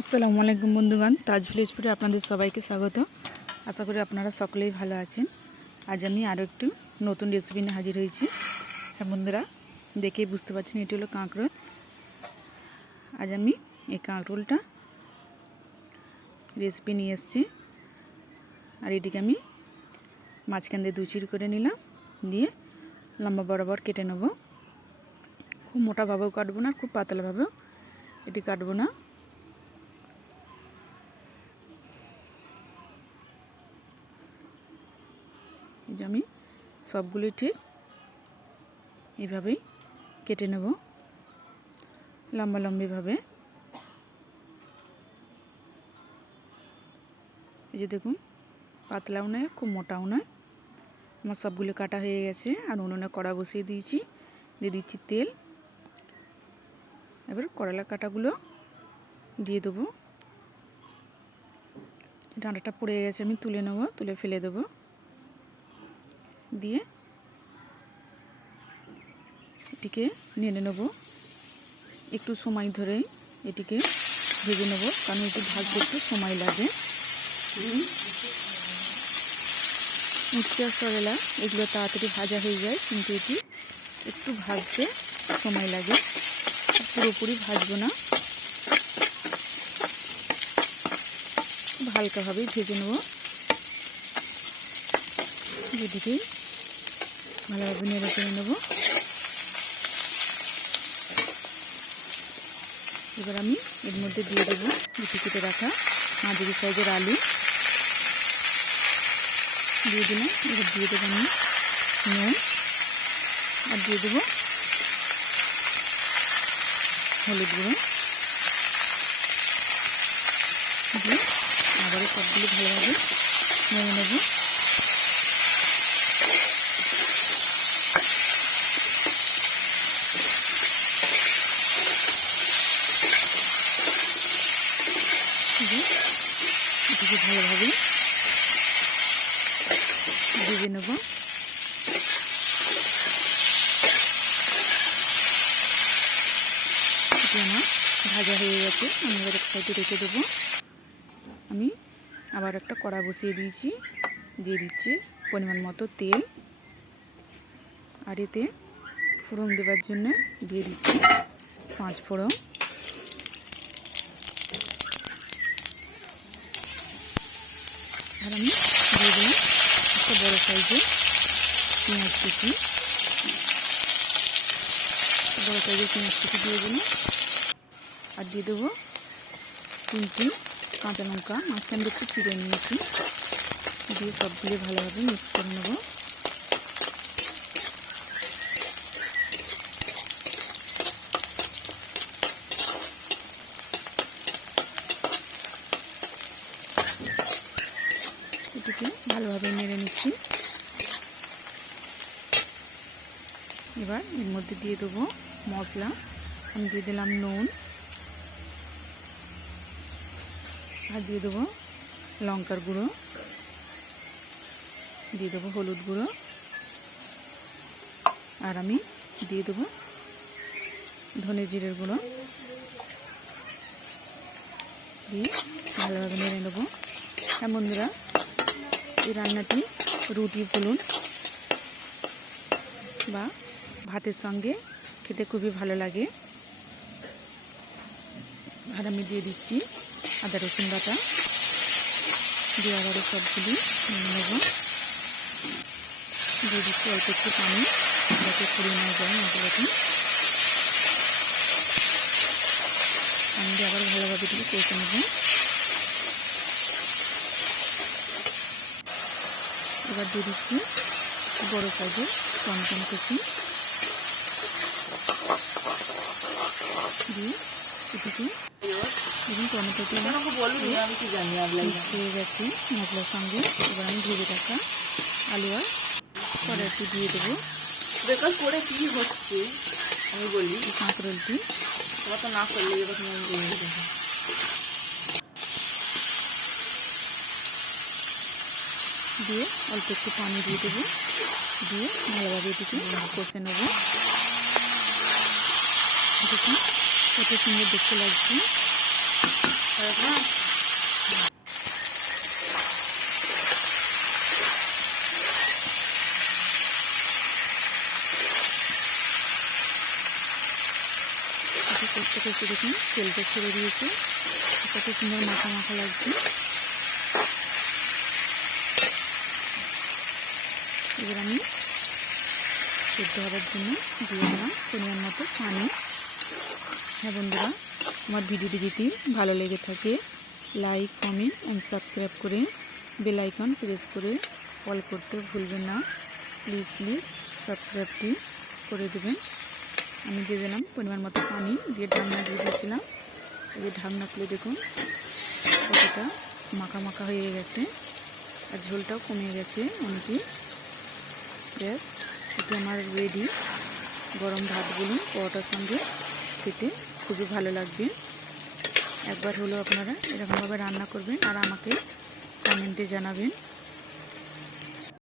আসসালামু আলাইকুম বন্ধুগণ, তাজ ভিলেজপুরে আপনাদের সবাইকে স্বাগত। আশা করি আপনারা সকলেই ভালো আছেন। আজ আমি আরও একটু নতুন রেসিপি নিয়ে হাজির হয়েছি। হ্যাঁ বন্ধুরা, দেখেই বুঝতে পারছেন, এটি হলো কাঁকরোল। আজ আমি এই কাঁকরোলটা রেসিপি নিয়ে এসেছি। আর এটিকে আমি মাঝখান দিয়ে দুচির করে নিলাম, দিয়ে লম্বা বরাবর কেটে নেব। খুব মোটাভাবেও কাটবো না, খুব পাতলাভাবেও এটি কাটবো না। এই যে আমি সবগুলি ঠিক এইভাবেই কেটে নেব, লম্বা লম্বিভাবে। এই যে দেখুন, পাতলাও নয়, খুব মোটাও নয়। আমার সবগুলো কাটা হয়ে গেছে, আর উনুনে কড়া বসিয়ে দিয়েছি, দিয়ে দিচ্ছি তেল। এবার করলা কাটাগুলো দিয়ে দেবো। ডাঁটাটা পড়ে গেছে, আমি তুলে নেব, তুলে ফেলে দেবো। দিয়ে এটিকে নেড়ে নেব। একটু সময় ধরে এটিকে ভেজে নেব, কারণ এটি ভাজতে একটু সময় লাগে। আর সরেলা এগুলো তাড়াতাড়ি ভাজা হয়ে যায়, কিন্তু এটি একটু ভাজতে সময় লাগে। পুরোপুরি ভাজবো না। হালকাভাবেই ভেজে নেব। যেদিকে ভালোভাবে নেড়ে করে নেব। এবার আমি এর মধ্যে দিয়ে দেবো দুটি কেটে রাখা মাঝারি সাইজের আলু। দিয়ে দিলাম, এবার দিয়ে দেবো আমি নুন। আর দিয়ে দেবো হলুদ গুঁড়ো। দিয়ে আবারও সবগুলো ভালোভাবে নেড়ে নেব। এটিকে ভালোভাবে ভেজে নেব। আমার ভাজা হয়ে গেছে। আমি এবার এক সাইডে রেখে দেবো। আমি আবার একটা কড়া বসিয়ে দিয়েছি। দিয়ে দিচ্ছি পরিমাণ মতো তেল। আর এতে ফোড়ন দেওয়ার জন্য দিয়ে দিচ্ছি পাঁচ ফোড়ন। আর আমি দিয়ে দিলাম একটা বড়ো সাইজের পেঁয়াজ কুচি। বড়ো সাইজের পেঁয়াজ কুচি দিয়ে দিলাম। আর দিয়ে দেবো তিনটি কাঁচা লঙ্কা। মাঝখান দিয়ে একটু চিড়ে নিয়েছি। দিয়ে সবগুলো ভালোভাবে মিক্স করে নেব। এটিকে ভালোভাবে নেড়ে নিচ্ছি। এবার এর মধ্যে দিয়ে দেবো মশলা। আমি দিয়ে দিলাম নুন। আর দিয়ে দেবো লঙ্কার গুঁড়ো। দিয়ে দেবো হলুদ গুঁড়ো। আর আমি দিয়ে দেবো ধনে জিরের গুঁড়ো। দিয়ে ভালোভাবে নেড়ে নেব। হ্যাঁ বন্ধুরা এই রান্নাটি রুটি বলুন বা ভাতের সঙ্গে খেতে খুবই ভালো লাগে। আর আমি দিয়ে দিচ্ছি আদা, রসুন বাটা। দিয়ে আবারও সবগুলি নেব। দিয়ে দিচ্ছি অল্প একটু পানি, যাতে পুড়িয়ে না যায় মশলাটি দিয়ে আবার ভালোভাবে দিয়ে কষে নেব। এবার দিয়ে দিচ্ছি বড়ো সাইজের টমটম কুচি। দিয়ে এটিকে এবং টমেটোটি আমি কি জানি আগলাই মিক্স হয়ে গেছে মশলার সঙ্গে। এবার আমি ভেজে রাখা আলু আর কড়াইটি দিয়ে দেবো। বেকার করে কি হচ্ছে? আমি বলি কাঁকরোলটি কত না করলে এবার তুমি আমি করে দেবো দিয়ে অল্প একটু পানি দিয়ে দেবো। দিয়ে ভালোভাবে এটিকে কষে নেব। দেখুন কত সুন্দর দেখতে লাগছে। কষ্ট দেখুন তেলটা ছেড়ে দিয়েছে। কত সুন্দর মাখা মাখা লাগছে। এবার আমি সেদ্ধ হওয়ার জন্য দিয়ে দিলাম পরিমাণ মতো পানি। হ্যাঁ বন্ধুরা, আমার ভিডিওটি যদি ভালো লেগে থাকে লাইক কমেন্ট অ্যান্ড সাবস্ক্রাইব করে বেল আইকন প্রেস করে কল করতে ভুলবেন না। প্লিজ প্লিজ সাবস্ক্রাইবটি করে দেবেন। আমি দিয়ে দিলাম পরিমাণ মতো পানি, দিয়ে ঢাকনা দিয়ে দিয়েছিলাম। এই ঢাকনা খুলে দেখুন, কতটা মাখা মাখা হয়ে গেছে আর ঝোলটাও কমে গেছে, অনেকই। ব্যাস এটি আমার রেডি গরম ভাত বলুন পরোটার সঙ্গে খেতে খুবই ভালো লাগবে। একবার হলেও আপনারা এরকমভাবে রান্না করবেন আর আমাকে কমেন্টে জানাবেন।